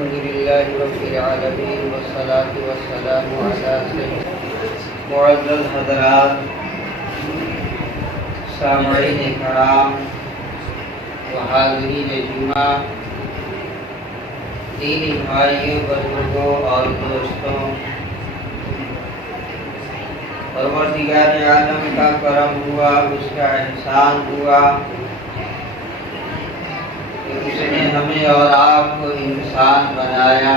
الحمد لله رب العالمين والصلاة والسلام على سيدنا معزز حضرات سامعین کرام و حاضرین جمعہ، دینی بھائیوں، بزرگوں اور دوستوں، پروردگار عالم کا کرم ہوا، اس کا احسان ہوا کہ اس نے ہمیں اور آپ کو انسان بنایا۔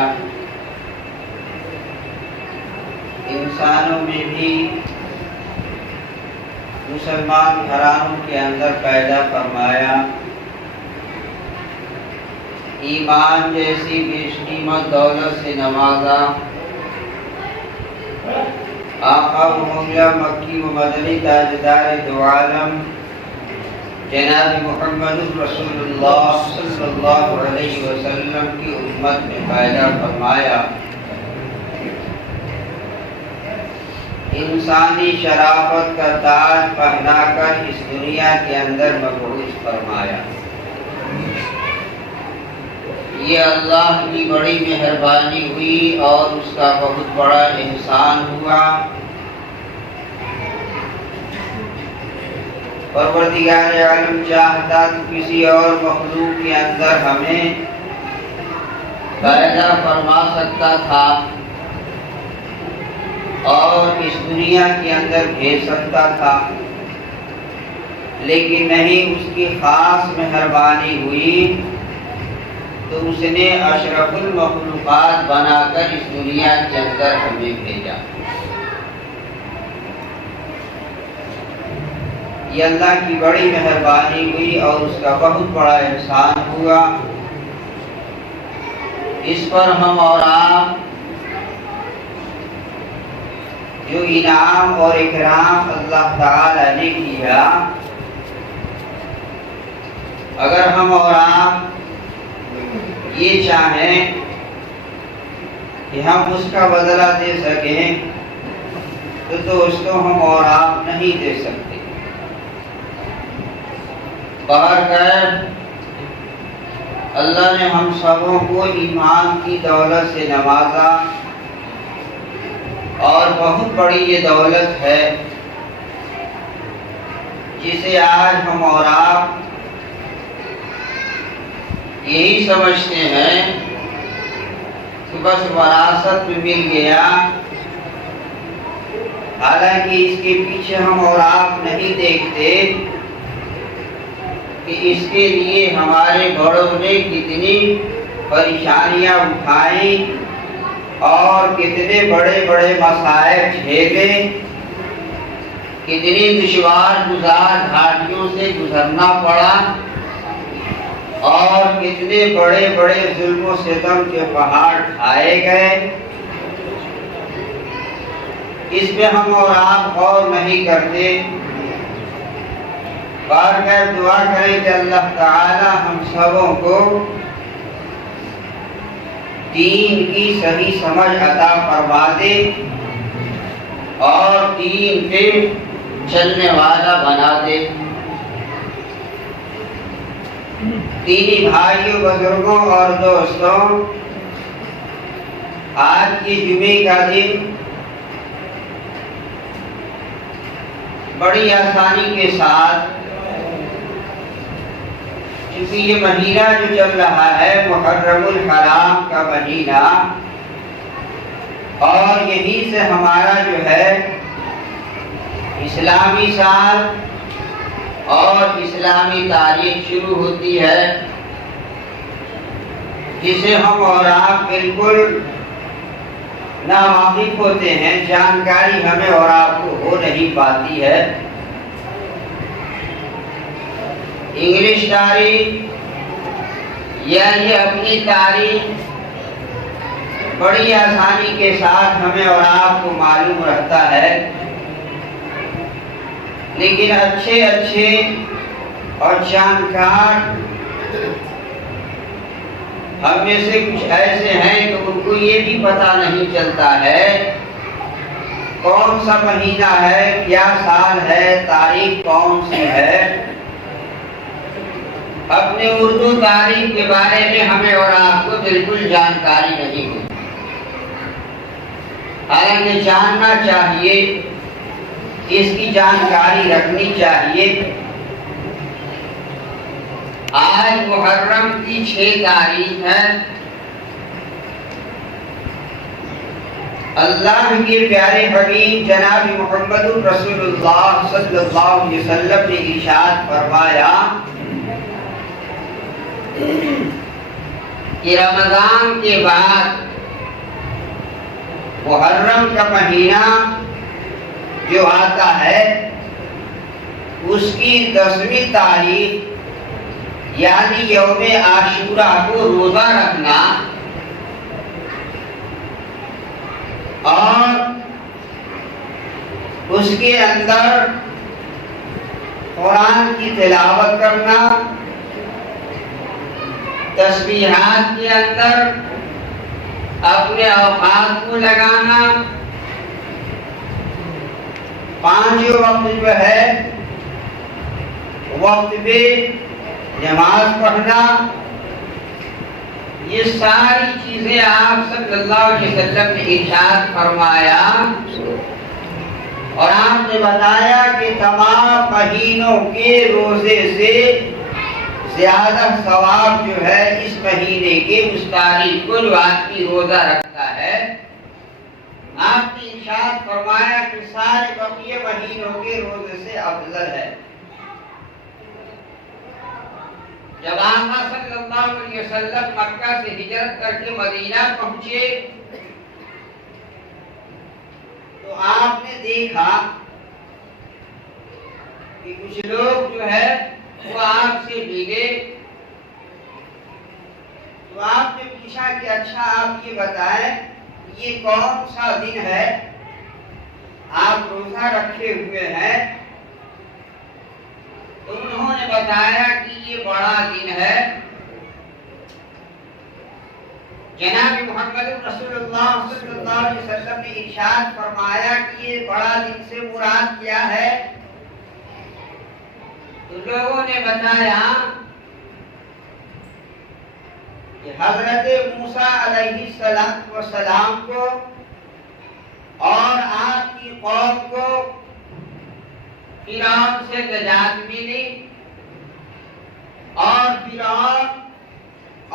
انسانوں میں بھی مسلمان گھرانوں کے اندر پیدا فرمایا، ایمان جیسی بیش قیمت دولت سے نوازا، آقا و مولا مکی و مدنی تاجدار دو عالم جناب محمد رسول اللہ صلی اللہ علیہ وسلم کی امت میں پیدا فرمایا۔ انسانی شرافت کا تاج پہنا کر اس دنیا کے اندر مبعوث فرمایا۔ یہ اللہ کی بڑی مہربانی ہوئی اور اس کا بہت بڑا احسان ہوا۔ پروردگار عالم چاہتا تو کسی اور مخلوق کے اندر ہمیں پیدا فرما سکتا تھا اور اس دنیا کے اندر بھیج سکتا تھا، لیکن نہیں، اس کی خاص مہربانی ہوئی تو اس نے اشرف المخلوقات بنا کر اس دنیا کے اندر ہمیں بھیجا۔ یہ اللہ کی بڑی مہربانی ہوئی اور اس کا بہت بڑا احسان ہوا۔ اس پر ہم اور آپ جو انعام اور اکرام اللہ تعالی نے کیا، اگر ہم اور آپ یہ چاہیں کہ ہم اس کا بدلہ دے سکیں تو اس کو ہم اور آپ نہیں دے سکتے۔ بہرکیف اللہ نے ہم سبوں کو ایمان کی دولت سے نوازا، اور بہت بڑی یہ دولت ہے جسے آج ہم اور آپ یہی سمجھتے ہیں کہ بس وراثت میں مل گیا، حالانکہ اس کے پیچھے ہم اور آپ نہیں دیکھتے کہ اس کے لیے ہمارے بڑوں نے کتنی پریشانیاں اٹھائیں اور کتنے بڑے بڑے مصائب جھیلے، کتنی دشوار گزار گھاٹیوں سے گزرنا پڑا، اور کتنے بڑے بڑے ظلم و ستم کے پہاڑ ڈھائے گئے۔ اس پہ ہم اور آپ غور نہیں کرتے۔ بار دعا کریں کہ اللہ تعالی ہم سبوں کو دین کی صحیح سمجھ عطا فرما دے اور دین پہ چلنے والا بنا دے۔ دینی بھائیوں، بزرگوں اور دوستوں، آج کی جمعے کا دن بڑی آسانی کے ساتھ، کیونکہ یہ مہینہ جو چل رہا ہے محرم الحرام کا مہینہ، اور یہیں سے ہمارا جو ہے اسلامی سال اور اسلامی تاریخ شروع ہوتی ہے، جسے ہم اور آپ بالکل ناواقف ہوتے ہیں، جانکاری ہمیں اور آپ کو ہو نہیں پاتی ہے۔ انگلش تاریخ یا یہ اپنی تاریخ بڑی آسانی کے ساتھ ہمیں اور آپ کو معلوم رہتا ہے، لیکن اچھے اور جانکار ہم میں سے کچھ ایسے ہیں کہ ان کو یہ بھی پتہ نہیں چلتا ہے کون سا مہینہ ہے، کیا سال ہے، تاریخ کون سی ہے۔ اپنے اردو تاریخ کے بارے میں ہمیں اور آپ کو بالکل جانکاری نہیں ہوتی، حالانکہ جاننا چاہیے، اس کی جانکاری رکھنی چاہیے۔ آج محرم کی 6 تاریخ ہے۔ اللہ کے پیارے حبیب جناب محمد رسول اللہ صلی اللہ علیہ وسلم نے ارشاد فرمایا کہ رمضان کے بعد محرم کا مہینہ جو آتا ہے اس کی 10ویں تاریخ یعنی یوم عاشوراء کو روزہ رکھنا اور اس کے اندر قرآن کی تلاوت کرنا، تسبیحات کے اندر اپنے اوقات کو لگانا، 5 وقت جو ہے وقت پہ نماز پڑھنا، یہ ساری چیزیں آپ صلی اللہ علیہ وسلم نے ارشاد فرمایا اور آپ نے بتایا کہ تمام مہینوں کے روزے سے زیادہ ثواب جو ہے اس مہینے کے اس تاریخ کو جو آدمی روزہ رکھتا ہے۔ آپ نے ارشاد فرمایا کہ سارے بقیہ مہینوں کے روزے سے افضل ہے۔ جب آقا صلی اللہ علیہ وسلم مکہ سے ہجرت کر کے مدینہ پہنچے تو آپ نے دیکھا کہ کچھ لوگ جو ہے وہ آپ سے ملے، تو آپ نے پوچھا کہ اچھا آپ یہ بتائیں یہ کون سا دن ہے آپ روزہ رکھے ہوئے ہیں؟ تو انہوں نے بتایا کہ یہ بڑا دن ہے۔ جناب محمد رسول اللہ صلی اللہ علیہ وسلم نے ارشاد فرمایا کہ یہ بڑا دن سے مراد کیا ہے؟ تو لوگوں نے بتایا کہ حضرت موسیٰ علیہ السلام کو اور آپ کی قوم کو فرعون سے نجات ملی اور فرعون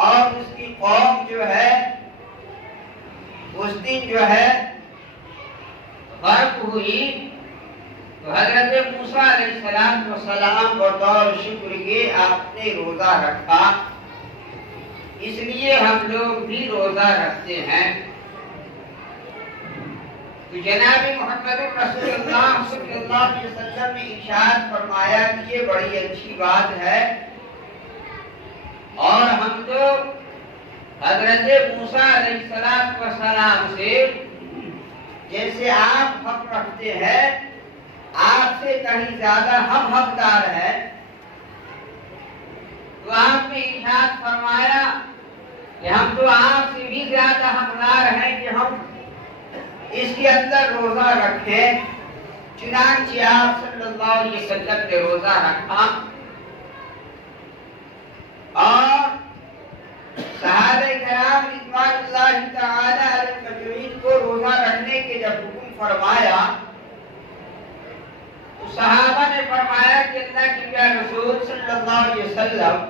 اور اس کی قوم جو ہے اس دن جو ہے غرق ہوئی، تو حضرت موسیٰ علیہ السلام بطور شکر کے آپ نے روزہ رکھا، اس لیے ہم لوگ بھی روزہ رکھتے ہیں۔ تو جناب محمد رسول اللہ صلی اللہ علیہ وسلم نے ارشاد فرمایا کہ یہ بڑی اچھی بات ہے اور ہم تو حضرت موسیٰ علیہ السلام سے جیسے آپ حق رکھتے ہیں آپ سے کہیں زیادہ ہم حقدار ہیں، تو آپ نے ارشاد فرمایا کہ ہم تو آپ سے بھی زیادہ حقدار ہیں کہ ہم اس کے اندر روزہ رکھیں۔ چنانچہ آپ صلی اللہ علیہ وسلم نے روزہ رکھا اور صحابہ کرام رضوان اللہ تعالی علیہ مجمعین کو روزہ رکھنے کے جب حکم فرمایا تو صحابہ نے فرمایا کہ اللہ کے پیارے رسول صلی اللہ علیہ وسلم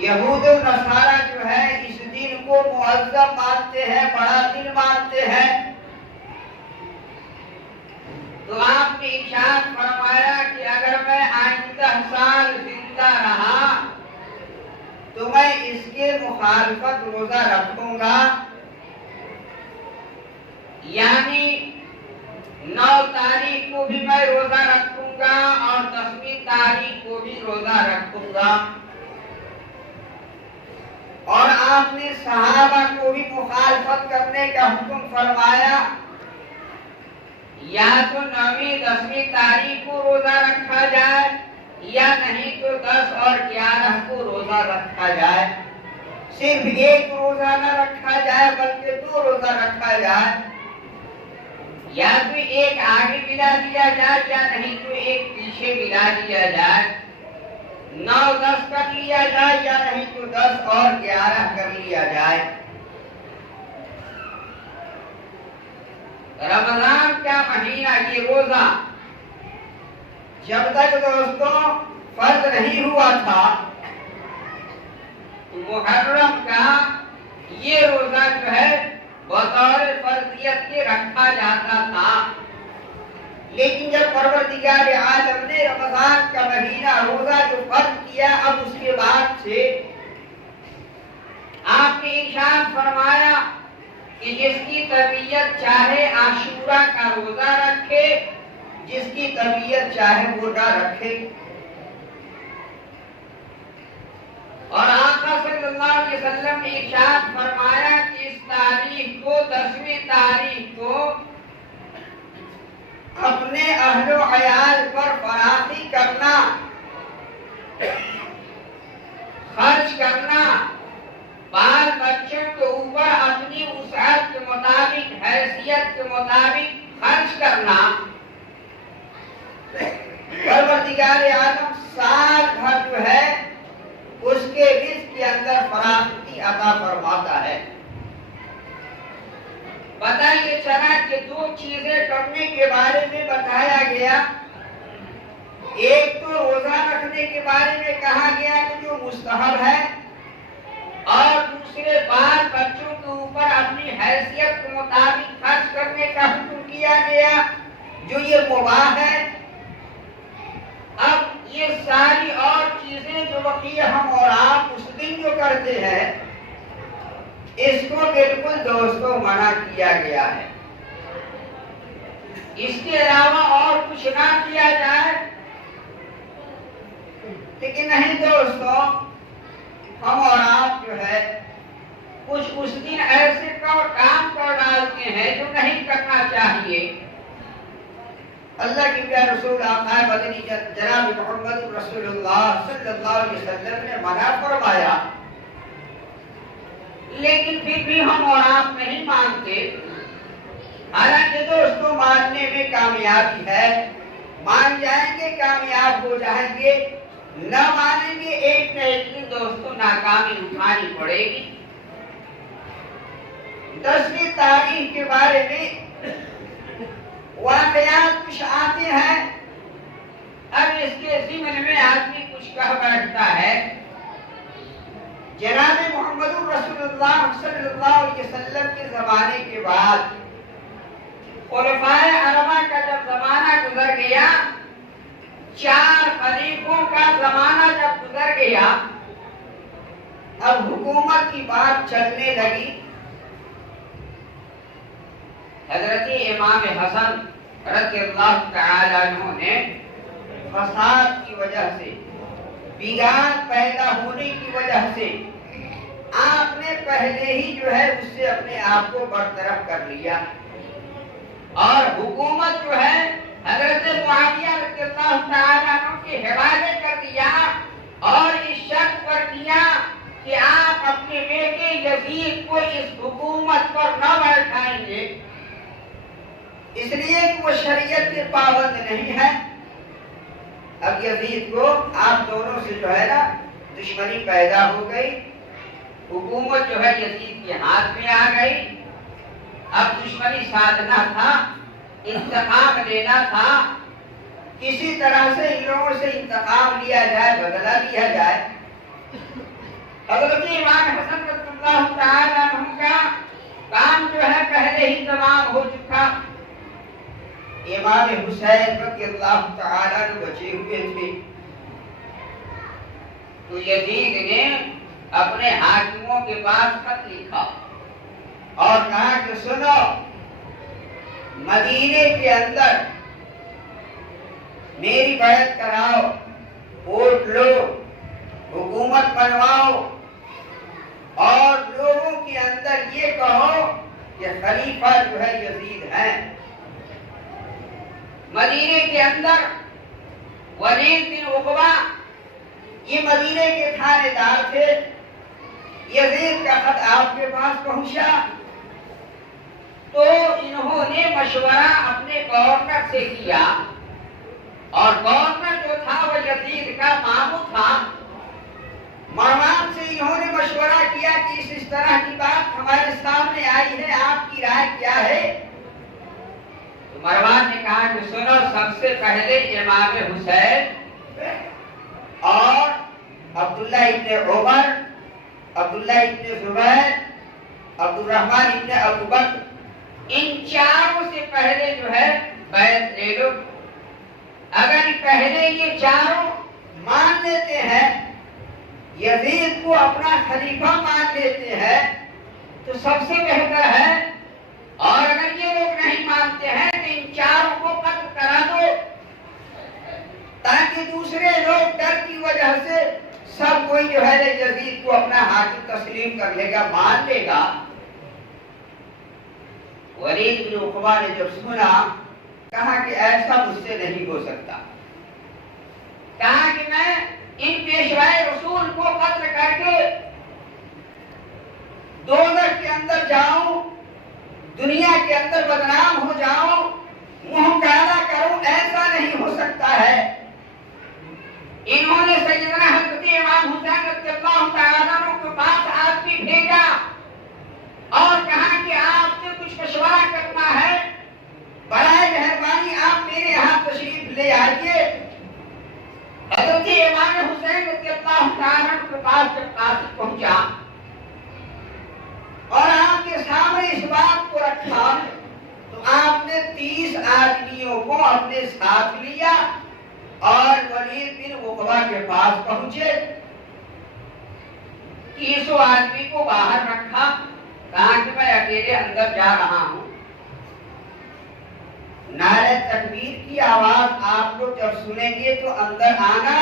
یہود و نصارہ جو ہے اس دن کو معظم مانتے ہیں، بڑا دن مانتے ہیں، تو آپ نے ارشاد فرمایا کہ اگر میں آئندہ سال زندہ رہا تو میں اس کے مخالفت روزہ رکھوں گا، یعنی 9 تاریخ کو بھی میں روزہ رکھوں گا اور 10ویں تاریخ کو بھی روزہ رکھوں گا۔ اور آپ نے صحابہ کو بھی مخالفت کرنے کا حکم فرمایا، یا تو 9ویں 10ویں تاریخ کو روزہ رکھا جائے یا نہیں تو 10 اور 11 کو روزہ رکھا جائے، صرف ایک روزہ نہ رکھا جائے بلکہ 2 روزہ رکھا جائے، یا تو ایک آگے ملا دیا جائے یا نہیں تو ایک پیچھے ملا دیا جائے۔ 9-10 کر لیا جائے یا نہیں تو 10 اور 11 کر لیا جائے۔ رمضان کا مہینہ یہ روزہ جب تک دوستوں فرض نہیں ہوا تھا محرم کا یہ روزہ جو ہے بطور فرضیت کے رکھا جاتا تھا، لیکن جب پروردگار عالم نے رمضان کا مہینہ روزہ جو فرض کیا، اب اس کے بعد سے آپ نے ارشاد فرمایا کہ جس کی طبیعت چاہے عاشورہ کا روزہ رکھے، جس کی طبیعت چاہے وہ نہ رکھے۔ اور آقا صلی اللہ علیہ وسلم نے ارشاد فرمایا کہ اس تاریخ کو 10ویں تاریخ کو اپنے اہل و عیال پر فراخی کرنا، خرچ کرنا، بال بچوں کے اوپر اپنی وسعت کے مطابق، حیثیت کے مطابق خرچ کرنا۔ پروردگار عالم سال بھر جو ہے اس کے رزق کے اندر فراخی عطا فرماتا ہے۔ پتہ یہ چلا کہ 2 چیزیں کرنے کے بارے میں بتایا گیا، ایک تو روزہ رکھنے کے بارے میں کہا گیا کہ جو مستحب ہے، اور دوسرے بال بچوں کے اوپر اپنی حیثیت کے مطابق خرچ کرنے کا حکم کیا گیا جو یہ مباح ہے۔ اب یہ ساری اور چیزیں جو بقیہ ہم اور آپ اس دن جو کرتے ہیں اس کو بالکل دوستوں منع کیا گیا ہے، اس کے علاوہ اور کچھ نہ کیا جائے۔ لیکن نہیں دوستوں، ہم اور آپ جو ہے کچھ اس دن ایسے کام کر ڈالتے ہیں جو نہیں کرنا چاہیے۔ اللہ کے پیارے رسول آقا مدنی جناب محمد رسول اللہ صلی اللہ علیہ وسلم نے منع فرمایا، لیکن پھر بھی ہم اور آپ نہیں مانتے۔ حالانکہ دوستوں ماننے میں کامیابی ہے، مان جائیں گے کامیاب ہو جائیں گے، نہ مانیں گے ایک نہ ایک دن دوستوں ناکامی اٹھانی پڑے گی۔ 10ویں تاریخ کے بارے میں واقعات کچھ آتے ہیں، اب اس کے ضمن میں آدمی کچھ کہہ بیٹھتا ہے۔ جناب محمد رسول اللہ صلی اللہ علیہ وسلم کے زمانے کے بعد خلفائے اربعہ کا جب زمانہ گزر گیا، 4 خلیفوں کا زمانہ جب گزر گیا، اب حکومت کی بات چلنے لگی۔ حضرت امام حسن رضی اللہ تعالی عنہ نے فساد کی وجہ سے، بگاڑ پیدا ہونے کی وجہ سے آپ نے پہلے ہی جو ہے اس سے اپنے آپ کو برطرف کر لیا، اور حکومت جو ہے حضرت معاویہ رضی اللہ تعالی عنہ کے حوالے کر دیا، اور اس شرط پر کیا کہ آپ اپنے بیٹے یزید کو اس حکومت پر نہ بیٹھائیں گے، اس لیے کہ وہ شریعت کے پابند نہیں ہے۔ اب یزید کو آپ دونوں سے جو ہے نا دشمنی پیدا ہو گئی، حکومت جو ہے یزید کے ہاتھ میں آ گئی۔ اب دشمنی سادھنا تھا، انتقام لینا تھا، کسی طرح سے ان لوگوں سے انتقام لیا جائے، بدلہ لیا جائے۔ حضرت امام حسن رضی اللہ تعالی عنہ کا کام جو ہے پہلے ہی تمام ہو چکا۔ امام حسین رضی اللہ تعالی عنہ بچے ہوئے تھے، تو یزید نے اپنے حاکموں کے پاس خط لکھا اور کہا کہ سنو، مدینے کے اندر میری بیعت کراؤ، ووٹ لو، حکومت بنواؤ، اور لوگوں کے اندر یہ کہو کہ خلیفہ جو ہے یزید ہے۔ مدینے کے اندر ولید بن عقبہ یہ مدینے کے تھانے دار تھے، یزید کا خط آپ کے پاس پہنچا تو انہوں نے مشورہ اپنے گورنر سے کیا اور گورنر جو تھا وہ یزید کا ماموں تھا. مروان سے انہوں نے مشورہ کیا کہ اس طرح کی بات ہمارے سامنے آئی ہے, آپ کی رائے کیا ہے؟ تو مروان نے کہا کہ سنو, سب سے پہلے امام حسین اور عبداللہ ابن عمر, عبداللہ ابن زبیر, عبد الرحمن ابن ابو بکر, ان چاروں سے پہلے جو ہے بیعت لے لو. اگر پہلے یہ چاروں مان لیتے ہیں, یزید کو اپنا خلیفہ مان لیتے ہیں, تو سب سے بہتر ہے. اور اگر یہ لوگ نہیں مانتے ہیں تو ان چاروں کو قتل کرا دو, تاکہ دوسرے لوگ ڈر کی وجہ سے سب کوئی جو ہے یزید کو اپنا حاکم تسلیم کر لے گا, مان لے گا. ولید بن عقبہ نے جب سنا, کہا کہ ایسا مجھ سے نہیں ہو سکتا. کہا کہ میں ان پیشوائے رسول کو قتل کر کے دوزخ کے اندر جاؤں, دنیا کے اندر بدنام ہو جاؤں, منہ کالا کروں, ایسا نہیں ہو سکتا ہے. انہوں نے سیدنا حضرت امام حسین رضی اللہ تعالیٰ عنہ کے پاس آدمی بھیجا اور کہا کہ آپ سے کچھ مشورہ کرنا ہے, برائے مہربانی آپ میرے یہاں تشریف لے آئیے. حضرت امام حسین رضی اللہ تعالیٰ عنہ کے پاس جب قاصد پہنچا اور آپ کے سامنے اس بات کو رکھا, تو آپ نے 30 آدمیوں کو اپنے ساتھ لیا اور ولید بن عقبہ کے پاس پہنچے. 30 آدمی کو باہر رکھا, کہا کہ میں اکیلے اندر جا رہا ہوں. نعرہ تکبیر کی آواز آپ لوگ جب سنیں گے تو اندر آنا,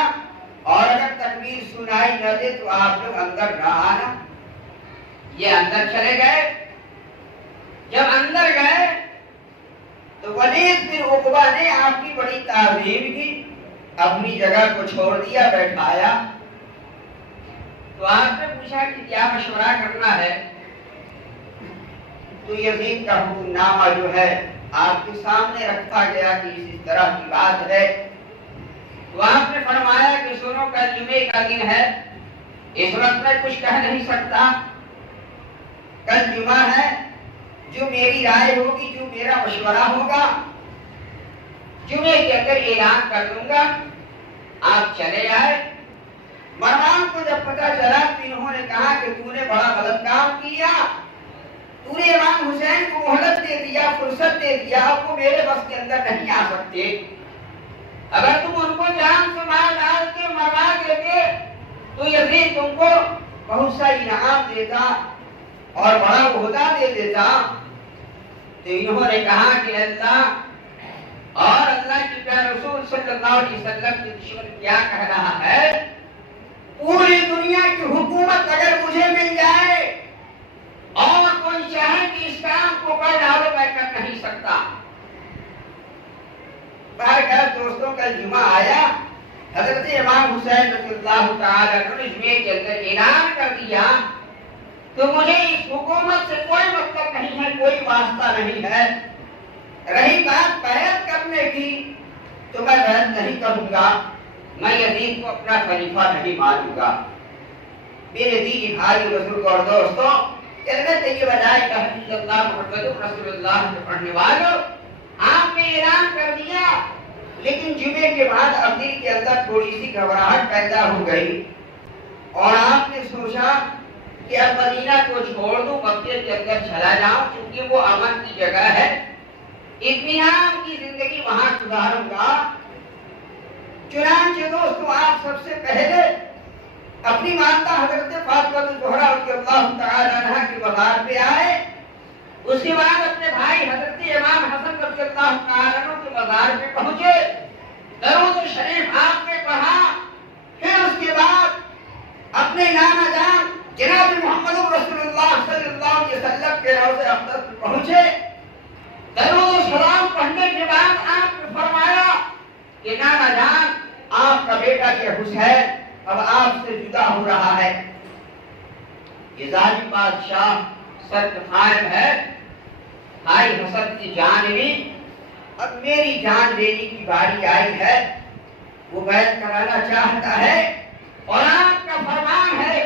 اور اگر تکبیر سنائی نہ دے تو آپ لوگ اندر نہ آنا. یہ اندر چلے گئے. جب اندر گئے تو ولید بن عقبہ نے آپ کی بڑی تعظیم کی, اپنی جگہ کو چھوڑ دیا, بیٹھایا. تو آپ نے پوچھا کہ کیا مشورہ کرنا ہے؟ تو یزید کا حکم نامہ جو ہے آپ کے سامنے رکھا گیا کہ اس طرح کی بات ہے. تو آپ نے فرمایا کہ سنو, کل جمعے کا دن ہے, اس وقت میں کچھ کہہ نہیں سکتا. کل جمعہ ہے, جو میری رائے ہوگی, جو میرا مشورہ ہوگا, جمعے کے اندر اعلان کر دوں گا, آپ چلے آئے. مروان کو جب پتہ چلا تو انہوں نے کہا کہ تو نے بڑا غلط کام کیا, تو نے امام حسین کو مہلت دے دیا, فرصت دے دیا, اب وہ میرے بس کے اندر نہیں آ سکتے. اگر تم ان کو جان سے مار ڈال کے مروا دیتے تو یزید تم کو بہت سا انعام دیتا اور بڑا عہدہ دے دیتا. تو انہوں نے کہا کہ اللہ اور اللہ کے پیارے رسول صلی اللہ علیہ وسلم کے دشمن کیا کہہ رہا ہے, پوری دنیا کی حکومت اگر مجھے مل جائے اور کوئی چاہے کہ اس کام کو کر ڈالو, میں کر نہیں سکتا. بہرکیف دوستوں, کل جمعہ آیا, حضرت امام حسین رضی اللہ تعالیٰ عنہ نے جمعے کے اندر اعلان کر دیا تو مجھے اس حکومت سے کوئی مطلب نہیں ہے, کوئی واسطہ نہیں ہے. رہی بات بیعت کرنے کی, تو میں بیعت نہیں کروں گا, میں یزید کو اپنا خلیفہ نہیں مانوں گا. میرے دینی بھائی بزرگ اور دوستوں, کلمہ طیبہ لا الہ الا اللہ محمد رسول اللہ کے پڑھنے والوں, آپ نے اعلان کر دیا, لیکن جمعے کے بعد اب دل کے اندر تھوڑی سی گھبراہٹ پیدا ہو گئی اور آپ نے سوچا کہ اب مدینہ کو چھوڑ دوں, مکے کے اندر چلا جاؤں, کیونکہ وہ امن کی جگہ ہے, اطمینان کی زندگی وہاں گزاروں گا. چنانچہ دوستوں, آپ سب سے پہلے اپنی ماتا حضرت فاطمہ الزہرا رضی اللہ تعالی عنہا کے مزار پہ آئے. اس کے بعد اپنے بھائی حضرت امام حسن رضی اللہ تعالی عنہ کے مزار پہ پہنچے, درود شریف آپ نے پڑھا. پھر اس کے بعد اپنے نانا جان جناب محمد رسول اللہ صلی اللہ علیہ وسلم کے روضہ اقدس پہ پہنچے. درود و سلام پڑھنے کے بعد آپ نے فرمایا کہ نانا جان, آپ کا بیٹا یہ حسین اب آپ سے جدا ہو رہا ہے. یہ ظالم بادشاہ سرخائب ہے, بھائی حسن کی جان لی, اب میری جان دینے کی باری آئی ہے، وہ بیعت کرانا چاہتا ہے، اور آپ کا فرمان ہے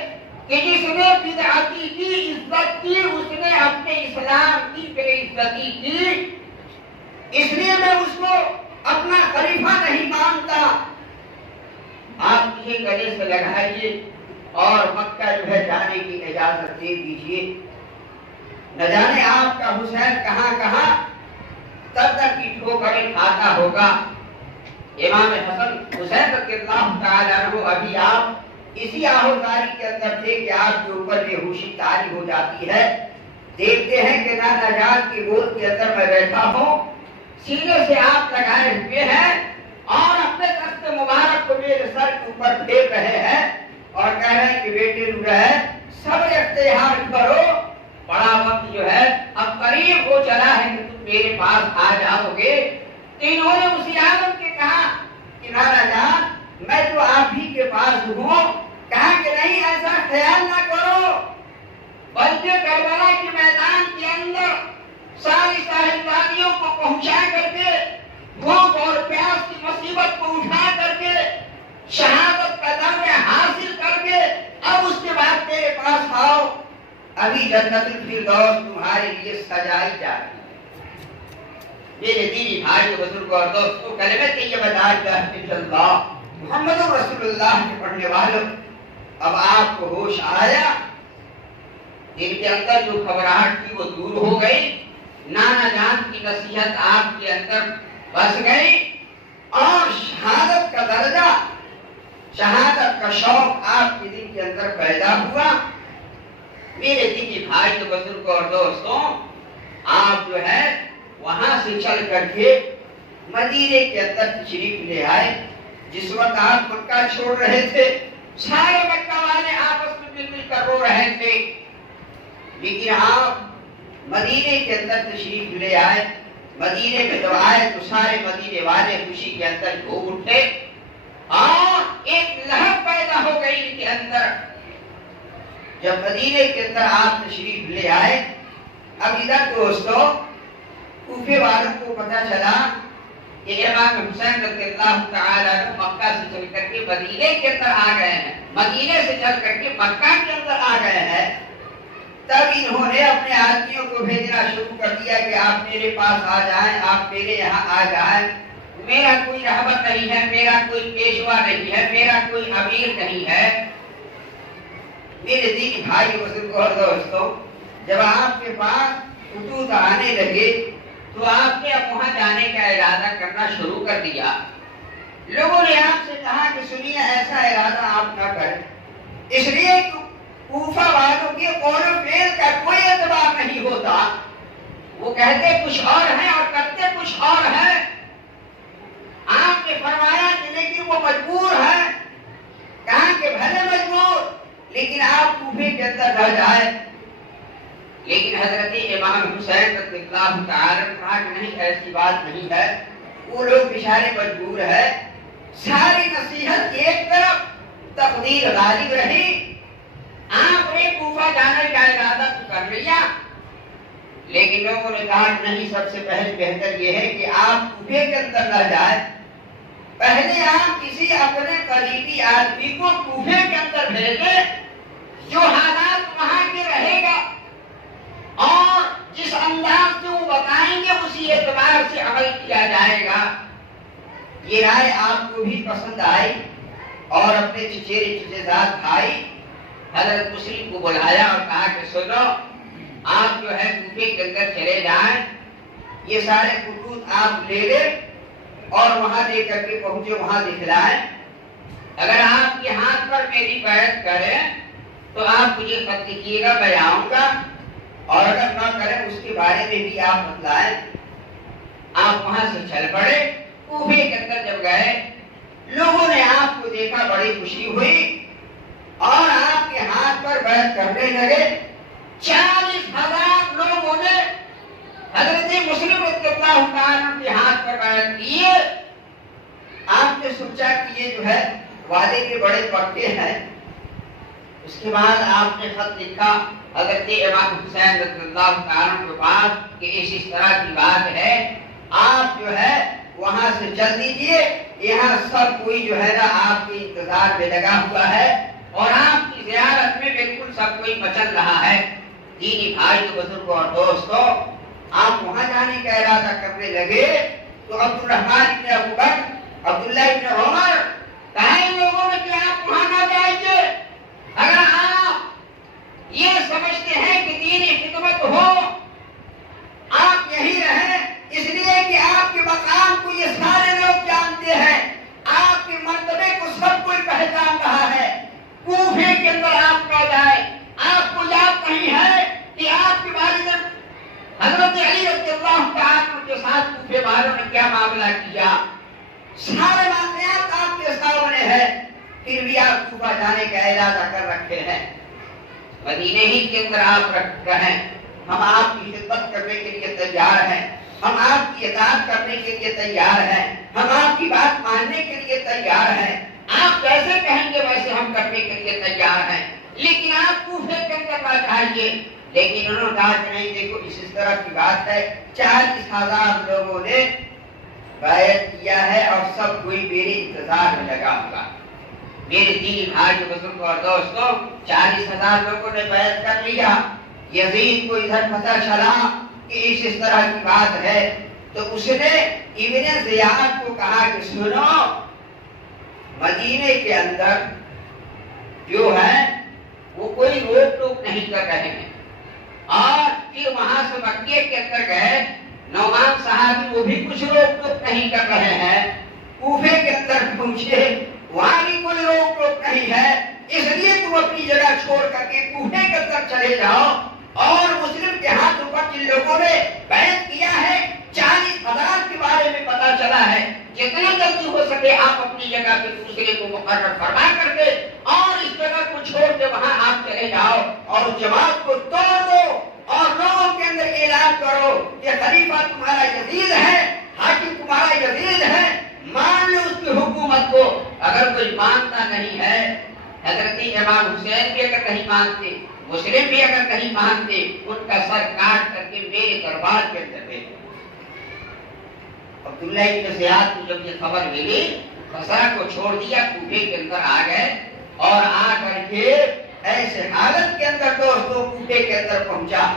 کہ جس نے بدعتی کی عزت کی اس نے اپنے اسلام کی بے عزتی کی، اس لیے میں اس کو اپنا خلیفہ نہیں مانتا، آپ مجھے گلے سے لگائیے اور مکہ جو ہے جانے کی اجازت دے دیجیے۔ نہ جانے آپ کا حسین کہاں کہاں تب تک کی ٹھوکریں کھاتا ہوگا۔ امام حسن حسین رضی اللہ تعالیٰ عنہ ابھی آپ اسی آہوزاری کے اندر تھے کہ آپ کے اوپر بے ہوشی طاری ہو جاتی ہے۔ دیکھتے ہیں کہ نانا جان کی گود کے اندر میں بیٹھا ہوں، سینے سے آپ لگائے ہوئے ہیں اور اپنے دست مبارک کو میرے سر کے اوپر پھیر رہے ہیں اور کہہ رہے ہیں کہ بیٹے رو ہے صبر اختیار کرو، بڑا وقت جو ہے اب قریب ہو چلا ہے کہ تم میرے پاس آ جاؤ گے۔ انہوں نے اسی عالم کے کہا کہ نانا جان میں تو آپ ہی کے پاس ہوں۔ کہا کہ نہیں، ایسا خیال نہ کرو، بلکہ کربلا کے میدان کے اندر ساری صاحبزادیوں کو پہنچا کر کے، بھوک اور پیاس کی مصیبت کو اٹھا کر کے، شہادت کا درجہ حاصل کر کے اب اس کے بعد میرے پاس آؤ، ابھی جنت الفردوس تمہارے لیے سجائی جا رہی ہے۔ میرے دینی بھائی بزرگ اور دوستوں، کلمہ طیبہ لا الہ الا اللہ محمد رسول اللہ کے پڑھنے والوں، اب آپ کو ہوش آیا، دل کے اندر جو گھبراہٹ تھی وہ دور ہو گئی، نانا جان کی نصیحت آپ کے اندر بس گئی اور شہادت کا درجہ، شہادت کا شوق آپ کے دل کے اندر پیدا ہوا۔ میرے دینی بھائی بزرگ اور دوستوں، آپ جو ہے وہاں سے چل کر کے مدینے کے اندر تشریف لے آئے۔ جس وقت آپ مکہ چھوڑ رہے تھے، سارے مکہ والے آپس میں مل کر رو رہے تھے، لیکن آپ مدینے کے اندر تشریف لے آئے۔ مدینے میں جب آئے تو سارے مدینے والے خوشی کے اندر جھوم اٹھے اور ایک لہر پیدا ہو گئی ان کے اندر۔ جب مدینے کے اندر آپ تشریف لے آئے، اب ادھر دوستوں کوفے والوں کو پتہ چلا کہ امام حسین رضی اللہ تعالیٰ عنہ مکہ سے چل کر کے مدینے کے اندر آ گئے ہیں، مدینے سے چل کر کے مکہ کے اندر آ گئے ہیں۔ تب انہوں نے اپنے آدمیوں کو بھیجنا شروع کر دیا کہ آپ میرے پاس آ جائیں، آپ میرے یہاں آ جائیں، میرا کوئی رہبر نہیں ہے، میرا کوئی پیشوا نہیں ہے، میرا کوئی امیر نہیں ہے۔ میرے دینی بھائی بزرگوں اور دوستوں، جب آپ کے پاس خطوط آنے لگے تو آپ نے اب وہاں جانے کا ارادہ کرنا شروع کر دیا۔ لوگوں نے آپ سے کہا کہ سنیے، ایسا ارادہ آپ نہ کریں، اس لیے کوفہ والوں کے قول و فعل کا کوئی اعتبار نہیں ہوتا، وہ کہتے کچھ اور ہیں اور کرتے کچھ اور ہیں۔ آپ نے فرمایا کہ لیکن وہ مجبور ہے، کہا کہ بھلے مجبور، لیکن آپ کوفے کے اندر رہ جائے۔ لیکن حضرت امام حسین رضی اللہ تعالیٰ نے کہا کہ نہیں، ایسی بات نہیں ہے، وہ لوگ بیچارے مجبور ہے۔ ساری نصیحت ایک طرف، تقدیر غالب رہی، آپ نے کوفہ جانے کا ارادہ تو کر لیا، لیکن لوگوں نے کہا کہ نہیں، سب سے پہلے بہتر یہ ہے کہ آپ کوفے کے اندر نہ جائیں، پہلے آپ کسی اپنے قریبی آدمی کو کوفے کے اندر بھیجیں، جو حالات وہاں کے رہے گا اور جس انداز سے وہ بتائیں گے اسی اعتبار سے عمل کیا جائے گا۔ یہ رائے آپ کو بھی پسند آئی اور اپنے چچیرے چچیزاد بھائی حضرت مسلم کو بلایا اور کہا کہ سنو، آپ جو ہے کوفے کے اندر چلے جائیں، یہ سارے خطوط آپ لے لیں اور وہاں لے کر کے پہنچے، وہاں دکھلائیں، اگر آپ کے ہاتھ پر میری بیعت کریں تو آپ مجھے خط لکھیے گا، میں آؤں گا، اور اگر نہ کریں اس کے بارے میں بھی آپ بتلائیں۔ آپ وہاں سے چل پڑے، کوفے کے اندر جب گئے، لوگوں نے آپ کو دیکھا، بڑی خوشی ہوئی اور آپ کے ہاتھ پر بیعت کرنے لگے۔ 40,000 لوگوں نے حضرت مسلم رضی اللہ تعالیٰ کے ہاتھ پر بیعت کیے۔ آپ نے سوچا کہ یہ جو ہے وعدے کے بڑے پکے ہیں۔ اس کے بعد آپ نے خط لکھا حضرت امام حسین رضی اللہ تعالیٰ کے پاس کہ اس طرح کی بات ہے آپ جو ہے وہاں سے چل دیجئے، یہاں سب کوئی جو ہے نا آپ کے انتظار میں لگا ہوا ہے اور آپ کی زیارت میں بالکل سب کوئی مچل رہا ہے۔ دینی بھائی بزرگوں اور دوستوں، آپ وہاں جانے کا ارادہ کرنے لگے تو عبد الرحمن بن ابو بکر، عبداللہ بن عمر کہا ان لوگوں نے کہ آپ وہاں نہ جائیے، اگر آپ یہ سمجھتے ہیں کہ دینی خدمت ہو آپ یہی رہیں، اس لیے کہ آپ کے مقام کو یہ سارے لوگ جانتے ہیں، آپ کے مرتبے کو سب کوئی پہچان رہا ہے، کوفے کے اندر آپ نہ جائیں۔ آپ کو یاد نہیں ہے کہ آپ کے والد حضرت علی رضی اللہ تعالیٰ عنہ کے ساتھ کوفے والوں نے کیا معاملہ کیا، سارے واقعات آپ کے سامنے ہیں، پھر بھی آپ کوفہ جانے کا ارادہ کر رکھے ہیں۔ مدینے ہی کے اندر آپ رہیں، ہم آپ کی خدمت کرنے کے لیے تیار ہیں، ہم آپ کی اطاعت کرنے کے لیے تیار ہیں، ہم آپ کی بات ماننے کے لیے تیار ہیں، آپ جیسے کہیں گے ویسے ہم کرنے کے لیے تیار ہیں، لیکن آپ کوفے کے اندر نہ جائیے۔ لیکن انہوں نے کہا کہ نہیں، دیکھو اس طرح کی بات ہے، 40,000 لوگوں نے بیعت کیا ہے اور سب کوئی میرے انتظار میں لگا ہوا۔ میرے دینی بھائی بزرگوں اور دوستوں، 40,000 لوگوں نے بیعت کر لیا۔ یزید کو ادھر پتہ چلا کہ اس طرح کی بات ہے تو اس نے ابن زیاد کو کہا کہ سنو، مدینے کے اندر جو ہے وہ کوئی روک ٹوک نہیں کر رہے ہیں، اور پھر وہاں سے مکے کے اندر گئے، نعمان صحابی وہ بھی کچھ روک ٹوک نہیں کر رہے ہیں، کوفے کے اندر پہنچے وہاں بھی کوئی روک ٹوک نہیں ہے، اس لیے تم اپنی جگہ چھوڑ کر کے کوفے کے اندر چلے جاؤ۔ اور مسلم کے ہاتھوں پر جن لوگوں نے بیعت کیا ہے 40,000 کے بارے میں پتا چلا ہے، جتنا جلدی ہو سکے آپ اپنی جگہ پہ دوسرے کو مقرر فرما کر دے اور اس جگہ کو چھوڑ کے وہاں آپ چلے جاؤ اور جماعت کو توڑ دو اور لوگوں کے اندر اعلان کرو کہ خلیفہ تمہارا یزید ہے، حاکم تمہارا یزید ہے، مان لو اس کی حکومت کو۔ اگر کوئی مانتا نہیں ہے، حضرت امام حسین بھی اگر نہیں مانتے، مسلم بھی اگر نہیں مانتے، ان کا سر کاٹ کر کے میرے دربار کے اندر بھیجو۔ عبداللہ بن زیاد کو جب یہ خبر ملی، بصرہ کو چھوڑ دیا، کوفے کے اندر آ گئے اور آ کر کے ایسے حالت کے اندر دوستوں کوفے کے اندر پہنچا،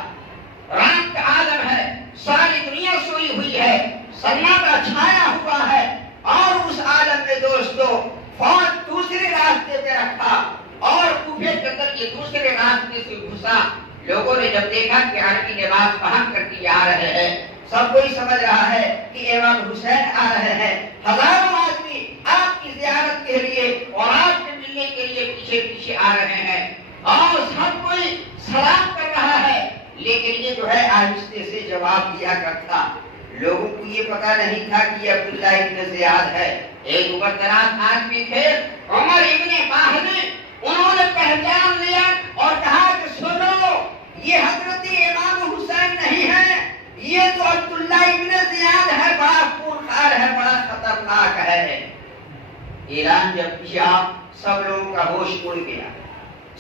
رات کا عالم ہے، ساری دنیا سوئی ہوئی ہے، سناٹا چھایا ہوا ہے، اور اس عالم میں دوستوں فوج دوسرے راستے پہ رکھا اور کوفے کے اندر یہ دوسرے راستے سے گھسا۔ لوگوں نے جب دیکھا کہ عربی لباس پہن کر کے آ رہے ہیں، سب کوئی سمجھ رہا ہے کہ امام حسین آ رہے ہیں، ہزاروں آدمی آپ کی زیارت کے لیے اور آپ سے ملنے کے لیے پیچھے پیچھے آ رہے ہیں اور سب کوئی سلام کر رہا ہے، لیکن یہ جو ہے آہستہ سے جواب دیا کرتا۔ لوگوں کو یہ پتا نہیں تھا کہ یہ عبداللہ ابن زیاد ہے، ایک عمر دراز آدمی تھے، عمر ابن مہدی، انہوں نے پہچان لیا اور کہا کہ سنو، یہ حضرت امام حسین نہیں ہے، یہ تو عبداللہ ابن زیاد ہے، بڑا خونخوار ہے، بڑا خطرناک ہے۔ اعلان جب کیا سب لوگوں کا ہوش اڑ گیا،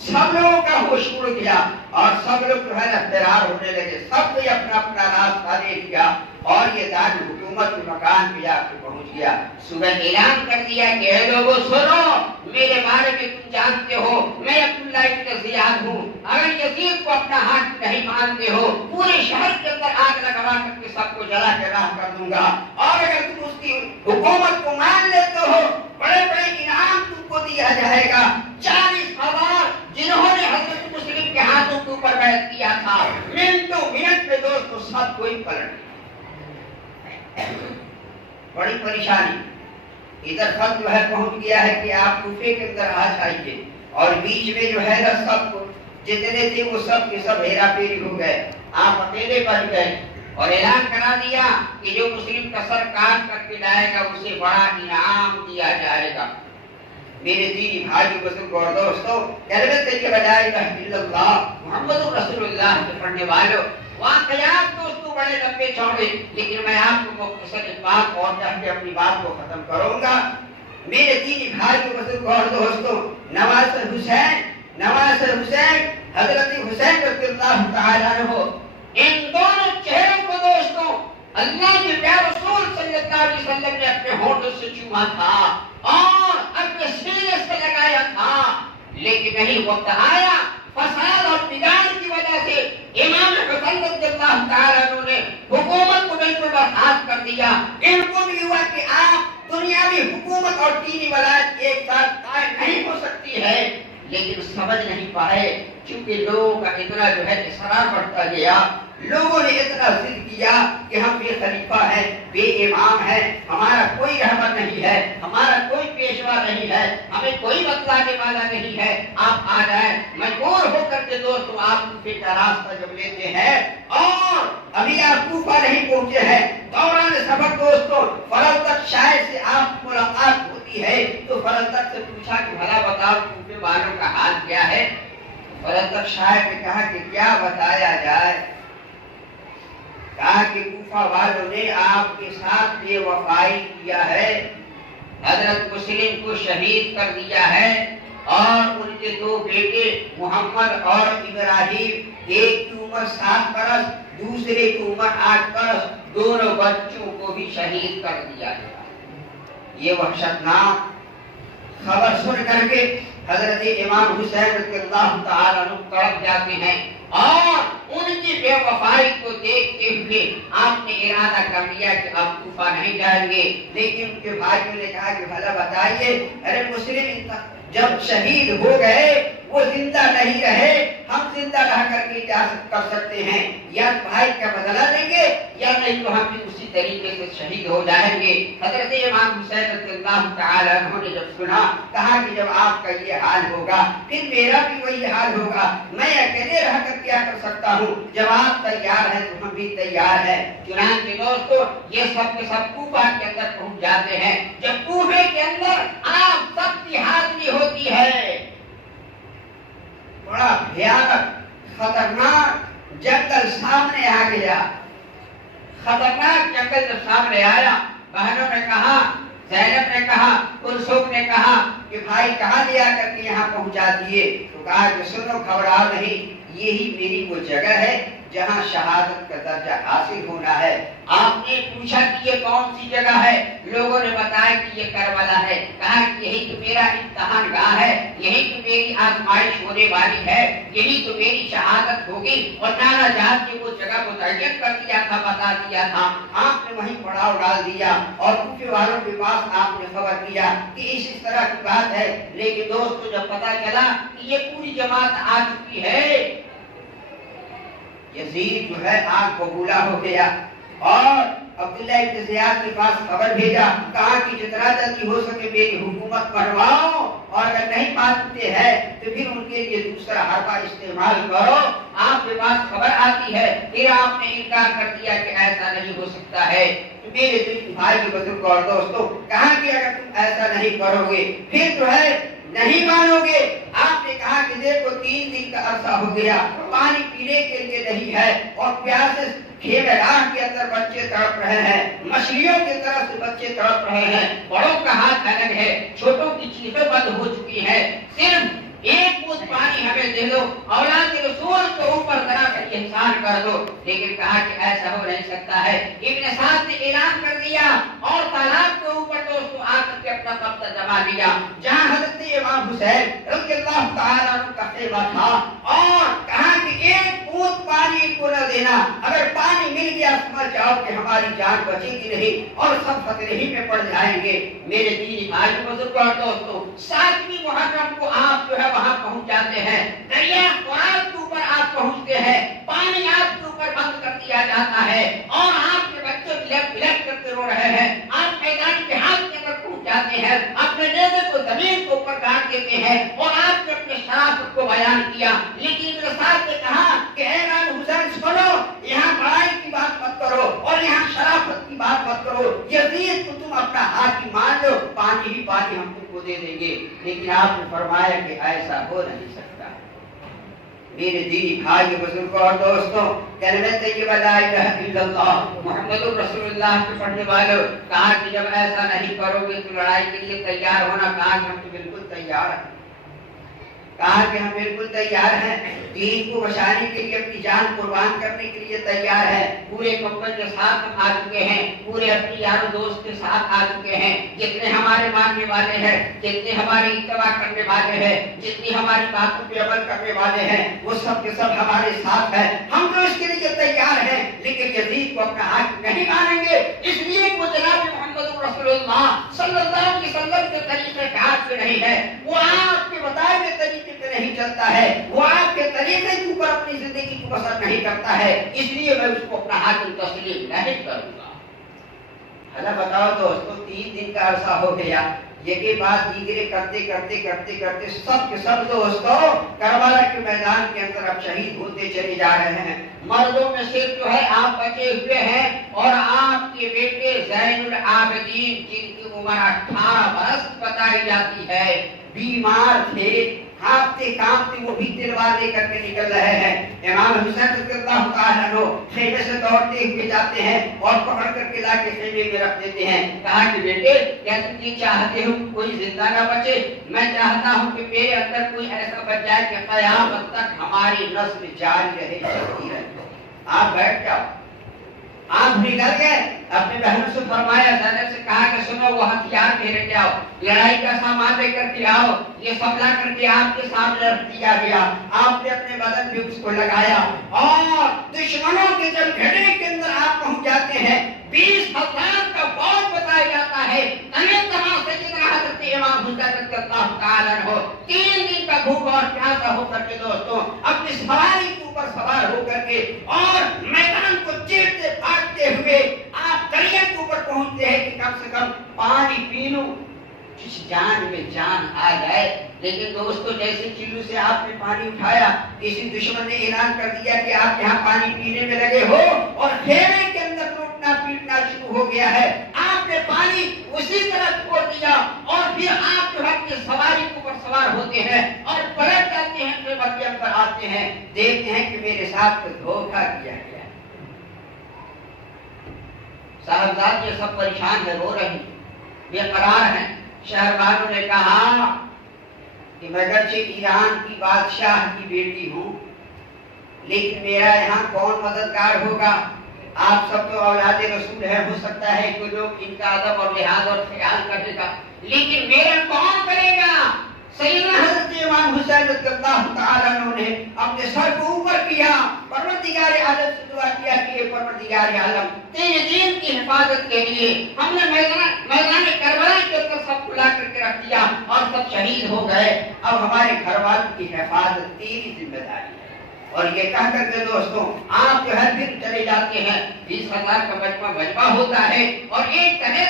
سب لوگوں کا ہوش اڑ گیا اور سب لوگ جو ہے نا فرار ہونے لگے، سب نے اپنا اپنا راستہ لے لیا اور یہ دار حکومت کے مکان پہ جا کے پہنچ گیا۔ صبح اعلان کر دیا کہ اے لوگوں سنو، میرے بارے میں تم جانتے ہو میں عبداللہ ابن زیاد ہوں، اگر یزید کو اپنا ہاتھ نہیں مانتے ہو پورے شہر کے اندر آگ لگوا کر کے سب کو جلا کے راہ کر دوں گا، اور اگر تم اس کی حکومت کو مان لیتے ہو بڑے بڑے انعام تم کو دیا جائے گا۔ 40,000 جنہوں نے حضرت مسلم کے ہاتھوں کے اوپر بیعت کیا تھا، منٹوں منٹ میں دوستوں سب کوئی پلٹ، بڑی پریشانی۔ ادھر خط جو ہے پہنچ گیا ہے کہ آپ کوفے کے اندر آ جائیے، اور بیچ میں جو ہے نا سب جتنے تھے وہ سب کے سب ہیرا پھیری ہو گئے، آپ اکیلے بچ گئے اور اعلان کرا دیا کہ جو مسلم کا سر کاٹ کر کے لائے گا اسے بڑا انعام دیا جائے گا۔ میرے دینی بھائی بزرگ اور دوستوں، کلمہ طیبہ لا الہ الا اللہ محمد رسول اللہ کے پڑھنے والوں، واقعات دوستوں بڑے لمبے چوڑے، لیکن میں آپ کو مختصر بات اور کہہ کے اپنی بات کو ختم کروں گا۔ میرے دینی بھائی بزرگ اور دوستوں، نواز حسین حضرت حسین رضی اللہ تعالیٰ عنہ، ان دونوں چہروں کو دوستوں اللہ کے پیارے صلی اللہ علیہ وسلم نے اپنے ہونٹوں سے چوما تھا اور اپنے سینے سے لگایا تھا، لیکن نہیں، وقت آیا فساد اور بگاڑ کی وجہ سے امام حسن رضی اللہ تعالیٰ عنہ نے حکومت کو بالکل برخاست کر دیا۔ ان کو بھی ہوا کہ آپ دنیاوی حکومت اور دینی ولایت ایک ساتھ قائم نہیں ہو سکتی ہے، لیکن سمجھ نہیں پائے، چونکہ لوگوں کا اتنا جو ہے اصرار بڑھتا گیا، لوگوں نے اتنا ضد کیا کہ ہم بے خلیفہ ہیں، بے امام ہیں، ہمارا کوئی رہبر نہیں ہے، ہمارا کوئی پیشوا نہیں ہے، ہمیں کوئی بتلانے والا نہیں ہے، آپ آ جائیں۔ مجبور ہو کر کے دوستو آپ کوفے کا راستہ جب لیتے ہیں اور ابھی آپ کوفہ نہیں پہنچے ہیں، دوران سفر دوستو فرزدق شاہ سے آپ کی ملاقات ہوتی ہے تو فرزدق سے پوچھا کہ بھلا بتاؤ کوفے والوں کا حال کیا ہے؟ فرزدق شاہ نے کہا کہ کیا بتایا جائے، کہا کہ کوفہ والوں نے آپ کے ساتھ بے وفائی کیا ہے، حضرت مسلم کو شہید کر دیا ہے اور ان کے دو بیٹے محمد اور ابراہیم، ایک کی عمر 7 برس دوسرے کی عمر 8 برس، دونوں بچوں کو بھی شہید کر دیا ہے۔ یہ وحشتناک خبر سن کر کے حضرت امام حسین رضی اللہ تعالیٰ عنہ تڑپ جاتے ہیں اور ان کی بے وفائی کو دیکھتے ہوئے آپ نے ارادہ کر لیا کہ آپ کوفہ نہیں جائیں گے، لیکن ان کے بھائیوں نے کہا کہ بھلا بتائیے، ارے مسلم جب شہید ہو گئے وہ زندہ نہیں رہے، ہم زندہ رہ کر کے کیا کر سکتے ہیں، یا بھائی کا بدلہ لیں گے یا نہیں تو ہم بھی اسی طریقے سے شہید ہو جائیں گے۔ حضرت امام حسین رضی اللہ تعالیٰ عنہ نے جب سنا، کہا کہ جب آپ کا یہ حال ہوگا پھر میرا بھی وہی حال ہوگا، میں اکیلے رہ کر کیا کر سکتا ہوں، جب آپ تیار ہیں تو ہم بھی تیار ہیں۔ چنانچہ دوستو یہ سب کے سب کوفہ کے اندر پہنچ جاتے ہیں۔ جب کوفے کے اندر آپ سب کی حاضری ہوتی ہے، بڑا بھیانک خطرناک جنگل سامنے آ گیا۔ خطرناک جنگل جب سامنے آیا، بہنوں نے کہا، زینب نے کہا، کلثوم نے کہا کہ بھائی کہاں لیا کر کے یہاں پہنچا دیے؟ تو کہا کہ سنو، گھبراؤ نہیں، یہی میری وہ جگہ ہے جہاں شہادت کا درجہ حاصل ہونا ہے۔ آپ نے پوچھا کہ یہ کون سی جگہ ہے؟ لوگوں نے بتایا کہ یہ کربلا ہے۔ کہا کہ یہی تو میرا امتحان گاہ ہے، یہی تو میری آزمائش ہونے والی ہے، یہی تو میری شہادت ہوگی۔ اور نانا جہاز کی وہ جگہ متعین کر دیا تھا، بتا دیا تھا۔ آپ نے وہیں پڑاؤ ڈال دیا اور کوفے والوں کے پاس آپ نے خبر دیا کہ اس طرح کی بات ہے۔ لیکن دوستو جب پتا چلا کہ یہ پوری جماعت آ چکی ہے، یزید جو ہے آگ ببولا ہو گیا اور عبداللہ ابن زیاد کے پاس خبر بھیجا، کہا کہ جتنا جلدی ہو سکے میری حکومت بنواؤ اور اگر نہیں مانتے ہیں تو پھر ان کے لیے دوسرا حربہ استعمال کرو۔ آپ کے پاس خبر آتی ہے، پھر آپ نے انکار کر دیا کہ ایسا نہیں ہو سکتا ہے۔ تو میرے دل بھائی بزرگ اور دوستو، کہا کہ اگر تم ایسا نہیں کرو گے پھر جو ہے نہیں مانو گے۔ آپ نے کہا کہ دیکھو 3 دن کا عرصہ ہو گیا، پانی پینے کے لیے نہیں ہے اور پیاس سے کھیت راہ کے اندر بچے تڑپ رہے ہیں، مچھلیوں کی طرح سے بچے تڑپ رہے ہیں، بڑوں کا ہاتھ الگ ہے، چھوٹوں کی چیخیں بند ہو چکی ہیں، صرف ایک بوند پانی ہمیں دے دو، اولاد رسول کے اوپر ذرا کر احسان کر دو۔ لیکن کہا کہ ایسا ہو نہیں سکتا ہے۔ ابن سعد نے اعلان کر دیا اور تالاب کے اوپر دوستو آ کر کے اپنا قبضہ جما لیا، جہاں حضرت امام حسین رضی اللہ تعالیٰ عنہ کا خیمہ تھا، اور کہا کہ ایک بوند پانی کو نہ دینا، اگر پانی مل گیا سمجھ جاؤ کہ ہماری جان بچے گی نہیں اور سب خطرے ہی میں پڑ جائیں گے۔ میرے دینی بھائی بزرگ اور دوستو، 7ویں محرم کو آپ جو ہے وہاں پہنچ جاتے ہیں، دریا فرات کے اوپر آپ پہنچتے ہیں، پانی آپ کے اوپر بند کر دیا جاتا ہے اور آپ کے بچے بلک بلک کرتے رو رہے ہیں۔ آپ میدان جہاد کے اندر پہنچ جاتے ہیں، اپنے نیزے کو زمین کے اوپر گاڑ دیتے ہیں اور آپ نے اپنے شرافت کو بیان کیا۔ لیکن ابن سعد نے کہا کہ اے امام حسین سنو، یہاں بڑائی کی بات مت کرو اور یہاں شرافت کی بات مت کرو، یزید کو تم اپنا ہاتھ مان لو، پانی ہی پانی ہم تم کو دے دیں گے۔ لیکن آپ نے فرمایا کہ ایسا ہو نہیں سکتا۔ میرے دینی بھائی بزرگوں اور دوستوں، کلمہ طیبہ لا الہ الا اللہ محمد رسول اللہ کے پڑھنے والوں، کہا کہ جب ایسا نہیں کرو گے تو لڑائی کے لیے تیار ہونا، کہا کہ ہم تو بالکل تیار ہیں۔ کہا کہ ہم بالکل تیار ہیں، دین کو بچانے کے لیے اپنی جان قربان کرنے کے لیے تیار ہیں، پورے کمبل کے ساتھ ہم آ چکے ہیں، پورے اپنی یار و دوست کے ساتھ آ چکے ہیں، جتنے ہمارے ماننے والے ہیں، جتنے ہماری اتباع کرنے والے ہیں، جتنی ہماری باتوں پہ عمل کرنے والے ہیں، وہ سب کے سب ہمارے ساتھ ہیں، ہم تو اس کے لیے تیار ہیں، لیکن یزید کو اپنا حق نہیں مانیں گے، اس لیے وہ جناب محمد رسول اللہ صلی اللہ علیہ وسلم کے طریقے کار پہ نہیں ہے، وہ آپ کے بتائے ہوئے طریقے پہ نہیں چلتا ہے، وہ آپ کے طریقے کے اوپر اپنی زندگی کو بسر نہیں کرتا ہے، اس لیے میں اس کو اپنا حاکم تسلیم نہیں کروں گا۔ اللہ بتاؤ دوستو، 3 دن کا عرصہ ہو گیا، یہ بات دیگرے کرتے کرتے کرتے کرتے سب کے سب دوستو کربلا کے میدان کے اندر اب شہید ہوتے چلے جا رہے ہیں۔ مردوں میں صرف جو ہے آپ بچے ہوئے ہیں، اور آپ کے بیٹے زین العابدین جن کی عمر 18 برس بتائی جاتی ہے، بیمار تھے، ہانپتے کانپتے وہ بھی تلوار لے کر کے نکل رہے ہیں۔ امام حسین رضی اللہ تعالیٰ عنہ خیمے سے دوڑتے ہوئے جاتے ہیں اور پکڑ کر کے لا کے خیمے میں رکھ دیتے ہیں۔ کہا کہ بیٹے کیا تم یہ چاہتے ہو کوئی زندہ نہ بچے؟ میں چاہتا ہوں کہ میرے اندر کوئی ایسا بچ جائے کہ قیامت تک ہماری نسل جاری رہے، چلتی رہے۔ آپ بیٹھ جاؤ۔ آپ نکل گئے، اپنے بہنوں سے فرمایا، زینب سے کہا کہ سنو وہ ہتھیار لے کے آؤ، لڑائی کا سامان لے کر کے آؤ، یہ سب لا کر کے آپ کے سامنے رکھ دیا گیا۔ آپ نے اپنے بدن پہ اس کو لگایا، اور دشمنوں کے جب گھیرے کے اندر آپ پہنچ جاتے ہیں، 20,000 کا فوج بتایا جاتا ہے، تمہیں طرح سے جتنا حضرت امام حسین رضی اللہ تعالیٰ عنہ 3 دن کا بھوکا اور پیاسا ہو کر کے دوستوں اپنی سواری کے اوپر سوار ہو کر کے اور میدان کو چیرتے بھاگتے ہوئے آپ دریا کے اوپر پہنچتے ہیں کہ کم سے کم پانی پی لوں، جس جان میں جان آ جائے۔ لیکن دوستو جیسے چلو سے آپ نے پانی اٹھایا، کسی دشمن نے اعلان کر دیا کہ آپ یہاں پانی پینے میں لگے ہو، اور خیمے کے اندر لوٹنا پیٹنا شروع ہو گیا ہے۔ آپ نے پانی اسی طرح چھوڑ دیا، اور پھر آپ جو ہے اپنی سواری کے اوپر سوار ہوتے ہیں اور پلٹ جاتے ہیں، خیمے کے اندر آتے ہیں، دیکھتے ہیں کہ میرے ساتھ دھوکہ کیا گیا۔ صاحبزاد یہ سب پریشان ہے، رو رہی، بے قرار ہیں۔ شہربانوں نے کہا کہ میں اگرچہ ایران کی بادشاہ کی بیٹی ہوں، لیکن میرا یہاں کون مددگار ہوگا؟ آپ سب تو اولاد رسول ہیں، ہو سکتا ہے کہ لوگ ان کا ادب اور لحاظ اور خیال کرے گا، لیکن میرا کون کرے گا؟ سیدنا حضرت امام حسین رضی اللہ تعالیٰ عنہ نے اپنے سر کو اوپر کیا، پروردگار عالم سے دعا کیا کہ اے پروردگار عالم، تیرے دین کی حفاظت کے لیے ہم نے میدان کربلا کے اندر سب کو لا کر کے رکھ دیا اور سب شہید ہو گئے، اب ہمارے گھر والوں کی حفاظت تیری ذمہ داری ہے۔ اور یہ کہہ کر کے دوستوں آپ جو ہے پھر چلے جاتے ہیں، 20,000 کا مجمع ہوتا ہے، اور ایک طرح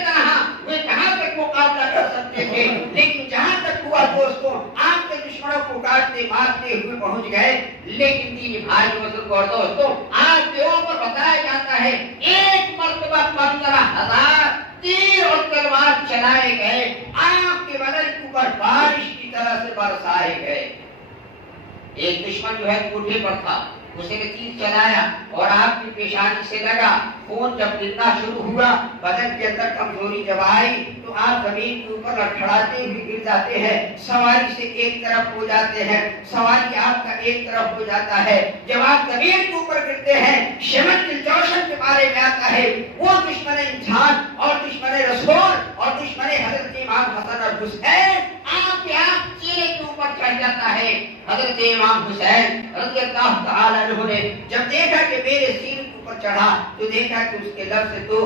وہ کہاں تک مقابلہ کر سکتے تھے، لیکن جہاں تک ہوا دوستوں آپ کے دشمنوں کو کاٹتے مارتے ہوئے پہنچ گئے، لیکن تین بھائی بزرگ اور دوستوں آپ کے اوپر بتایا جاتا ہے ایک مرتبہ 15,000 تیر اور تلوار چلائے گئے، آپ کے بدن کے اوپر بارش کی طرح سے برسائے گئے۔ ایک دشمن جو ہے کوٹھے پر تھا، اس نے تیر چلایا اور آپ کی پیشانی سے لگا، خون جب گرنا شروع ہوا، بدن کے اندر کمزوری جب آئی تو آپ زمین کے اوپر لڑکھڑاتے ہوئے گر جاتے ہیں، سواری سے ایک طرف ہو جاتے ہیں، سواری آپ کا ایک طرف ہو جاتا ہے۔ جب آپ زمین کے اوپر گرتے ہیں، شمن کے جوشن کے بارے میں آتا ہے، وہ دشمن انسان اور دشمن رسول اور دشمن حضرت امام حسن اور حسین آپ کے آپ چہرے کے اوپر چڑھ جاتا ہے۔ حضرت امام حسین رضی اللہ تعالیٰ عنہ نے جب دیکھا کہ میرے سینے کے اوپر چڑھا تو دیکھا کہ اس کے لب سے تو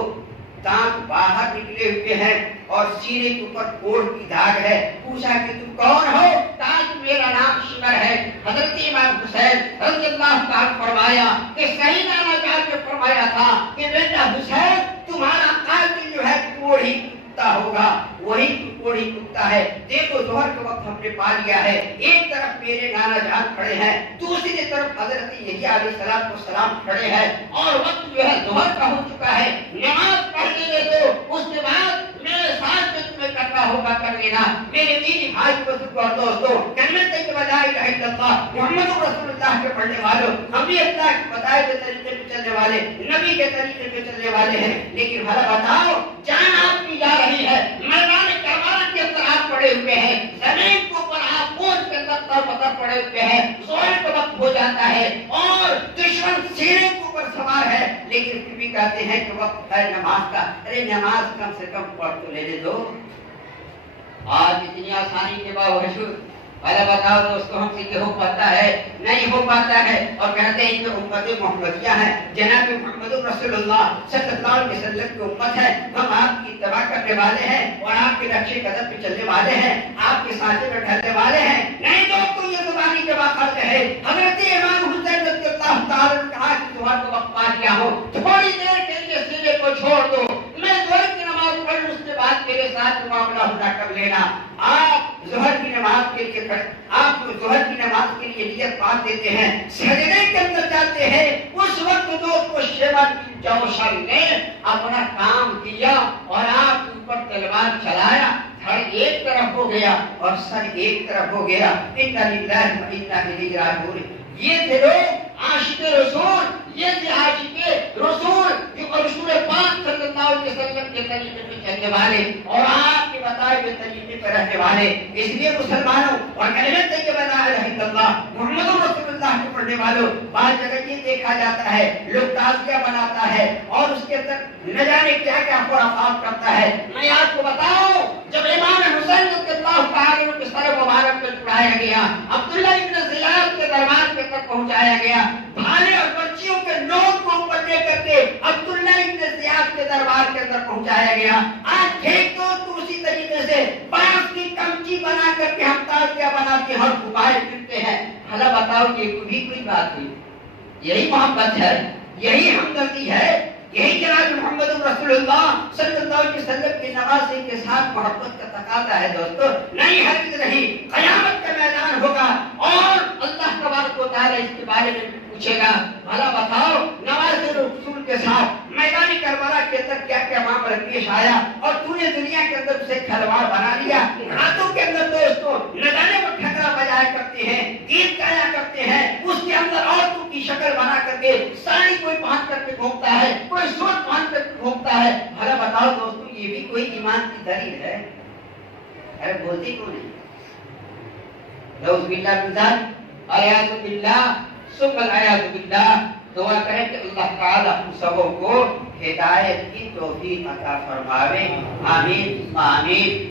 دانت باہر نکلے ہوئے ہیں اور سینے کے اوپر کوڑ کی داغ ہے۔ پوچھا کہ تم کون ہو؟ کہا کہ میرا نام شمر ہے۔ حضرت امام حسین رضی اللہ تعالیٰ فرمایا کہ صحیح نام جان کے فرمایا تھا کہ بیٹا حسین تمہارا قاتل جو ہے کوڑی کتا ہوگا، وہی کوڑی کتا ہے۔ دیکھو ظہر کے وقت ہم نے پا لیا ہے، ایک طرف میرے نانا جان کھڑے ہیں، دوسری طرف حضرت یحییٰ علیہ السلام کھڑے ہیں، اور وقت جو ہے ظہر کا ہو چکا ہے، نماز پڑھ لینے دو، اس کے بعد میرے ساتھ جو تمہیں کرنا ہوگا کر لینا۔ میرے دینی بھائی بزرگ اور دوستوں، کلمہ طیبہ لا الہ الا اللہ محمد رسول اللہ کے پڑھنے والوں، ہم بھی اللہ کے بتائے ہوئے طریقے پہ چلنے والے، نبی کے طریقے پہ چلنے والے ہیں، لیکن بھلا بتاؤ جان آپ کی جا رہی ہے، میدان کربلا کے اندر آپ پڑے ہوئے ہیں، زمین کے اوپر آپ خون کے اندر ستر پتر پڑے ہوئے ہیں، زوال کا وقت ہو جاتا ہے اور دشمن سینے کے اوپر سوار ہے، لیکن پھر بھی کہتے ہیں کہ وقت ہے نماز کا، ارے نماز کم سے کم پڑھ تو لینے دو۔ آج اتنی آسانی کے باوجود بتاؤ دوستو ہم سے یہ ہو پاتا ہے؟ نہیں ہو پاتا ہے، اور کہتے ہیں کہ امت محمدیہ ہے، جناب محمد رسول اللہ صلی اللہ علیہ وسلم کی امت ہے، ہم آپ کی اتباع کرنے والے ہیں اور آپ کے نقش قدم پہ چلنے والے ہیں، آپ کے سانچے میں ڈھلنے والے ہیں۔ نہیں دوستو یہ زبانی کے واقعہ ہے، حضرت امام حسین رضی اللہ تعالیٰ نے کہا کہ تمہارا تو وقت پا لیا ہو، تھوڑی دیر کے لیے سینے کو چھوڑ دو، میں ظہر کی نماز پڑھ لوں، اس کے بعد میرے ساتھ معاملہ ہونا کر لینا۔ آپ ظہر کی نماز کے لیے آپ ظہر کی نماز کے لیے نیت باندھ دیتے ہیں، سجدے کے اندر جاتے ہیں، اس وقت دوستو شیبہ کی جوشن نے اپنا کام کیا اور آپ اوپر تلوار چلایا، دھڑ ایک طرف ہو گیا اور سر ایک طرف ہو گیا۔ انا للہ و انا الیہ راجعون۔ یہ تھے لوگ عاشق رسول، یہ تھے عاشق رسول جو رسول پاک صلی اللہ علیہ وسلم کے طریقے پہ چلنے والے اور آپ کے بتائے ہوئے طریقے پہ رہنے والے۔ اس لیے مسلمانوں اور کلمہ طیبہ لا الہ الا اللہ محمد رسول اللہ کے پڑھنے والوں، بعض جگہ یہ دیکھا جاتا ہے لوگ تعزیہ بناتا ہے اور اس کے اندر نہ جانے کیا کیا خرافات کرتا ہے۔ میں آپ کو بتاؤں، جب امام حسین رضی اللہ تعالیٰ عنہ کے سر مبارک پہ چڑھایا گیا، عبداللہ ابن زیاد کے دربار پہ تک پہنچایا گیا، بھالے اور بچیوں کے نوٹ کو اوپر لے کر کے عبداللہ ابن زیاد کے دربار کے اندر پہنچایا گیا۔ آج ٹھیک تو اسی طریقے سے بانس کی کمچی بنا کر کے ہم تعزیہ بنا کے ہر پکائے پھرتے ہیں۔ بھلا بتاؤ کہ کوئی بات نہیں، یہی محبت ہے، یہی ہمدردی ہے، یہی جناب محمد رسول اللہ صلی اللہ علیہ وسلم کی نوازی کے ساتھ محبت کا تقاضا ہے دوستو۔ نہیں ہرگز نہیں، قیامت کا میدان ہوگا اور اللہ تبارک و تعالیٰ اس کے بارے میں پوچھے گا، بھلا بتاؤ نواز رسول کے ساتھ میدان کربلا کے اندر کیا کیا معاملہ پیش آیا اور تو نے دنیا کے اندر اسے کھلواڑ بنا لیا۔ راتوں کے اندر دوستو نہ جانے وہ ٹھکرا بجایا کرتے ہیں، گیت گایا کرتے ہیں، اس کے اندر عورتوں کی شکل بنا کر کے ساڑی کوئی پہن کر کے گھومتا ہے، کوئی سوٹ پہن کر کے گھومتا ہے۔ بھلا بتاؤ دوستو یہ بھی کوئی ایمان کی دلیل ہے؟ ارے بولتی کیوں نہیں؟ نعوذ باللہ من ذالک، اعوذ باللہ ثم اعوذ باللہ۔ دعا کریں کہ اللہ تعالی ہم سبوں کو ہدایت کی توفیق عطا فرماوے، آمین آمین۔